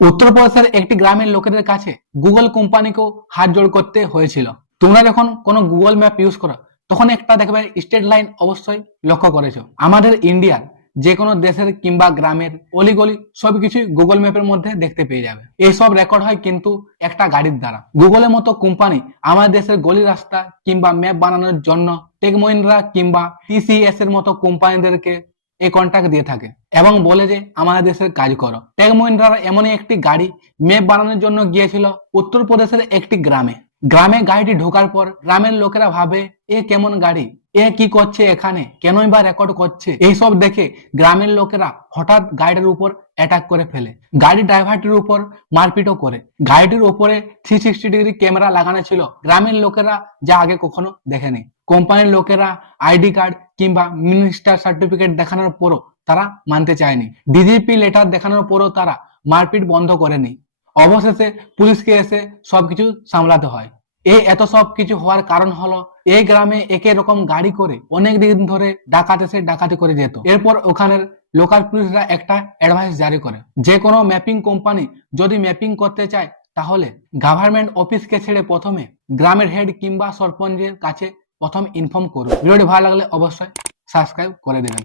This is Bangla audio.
উত্তরপ্রদেশের একটি গ্রামের লোকেদের কাছে গুগল কোম্পানিকেও হাত জোড় করতে হয়েছিল। তোমরা যখন কোনো গুগল ম্যাপ ইউজ করো তখন একটা দেখবে স্ট্রেট লাইন অবশ্যই লক্ষ্য করেছো। আমাদের ইন্ডিয়ার যে কোনো দেশের কিংবা গ্রামের অলিগলি সবকিছু গুগল ম্যাপের মধ্যে দেখতে পেয়ে যাবে। এইসব রেকর্ড হয় কিন্তু একটা গাড়ির দ্বারা। গুগলের মতো কোম্পানি আমাদের দেশের গলি রাস্তা কিংবা ম্যাপ বানানোর জন্য টেক মহিন্দ্রা কিংবা টিসিএস এর মতো কোম্পানিদেরকে এই কন্ট্রাক্ট দিয়ে থাকে এবং বলে যে আমাদের দেশের কাজ করো। টেক মহিন্দ্রার এমনই একটি গাড়ি ম্যাপ বানানোর জন্য গিয়েছিল উত্তরপ্রদেশের একটি গ্রামে। গ্রামে গাড়িটি ঢোকার পর গ্রামের লোকেরা ভাবে এ কেমন গাড়ি, এ কি করছে এখানে, কেনই বা রেকর্ড করছে। এইসব দেখে গ্রামের লোকেরা হঠাৎ গাড়ির উপর অ্যাটাক করে ফেলে। গাড়ি ড্রাইভারটির উপর মারপিটও করে। গাড়িটির উপরে 360 ডিগ্রি ক্যামেরা লাগানো ছিল, গ্রামের লোকেরা যা আগে কখনো দেখেনি। কোম্পানির লোকেরা আইডি কার্ড কিংবা মিনিস্টার সার্টিফিকেট দেখানোর পরও তারা মানতে চায়নি। ডিজিপি লেটার দেখানোর পরও তারা মারপিট বন্ধ করেনি। অবশেষে পুলিশকে এসে সবকিছু সামলাতে হয়। এত সব কিছু হওয়ার কারণ হলো এই গ্রামে একই রকম গাড়ি করে অনেক দিন ধরে ডাকাত এসে ডাকাতি করে যেত। এরপর ওখানের লোকাল পুলিশরা একটা অ্যাডভাইস জারি করে, যে কোনো ম্যাপিং কোম্পানি যদি ম্যাপিং করতে চায় তাহলে গভর্নমেন্ট অফিসকে ছেড়ে প্রথমে গ্রামের হেড কিংবা সরপঞ্চের কাছে প্রথম ইনফর্ম করুন। ভিডিওটি ভালো লাগলে অবশ্যই সাবস্ক্রাইব করে দেবেন।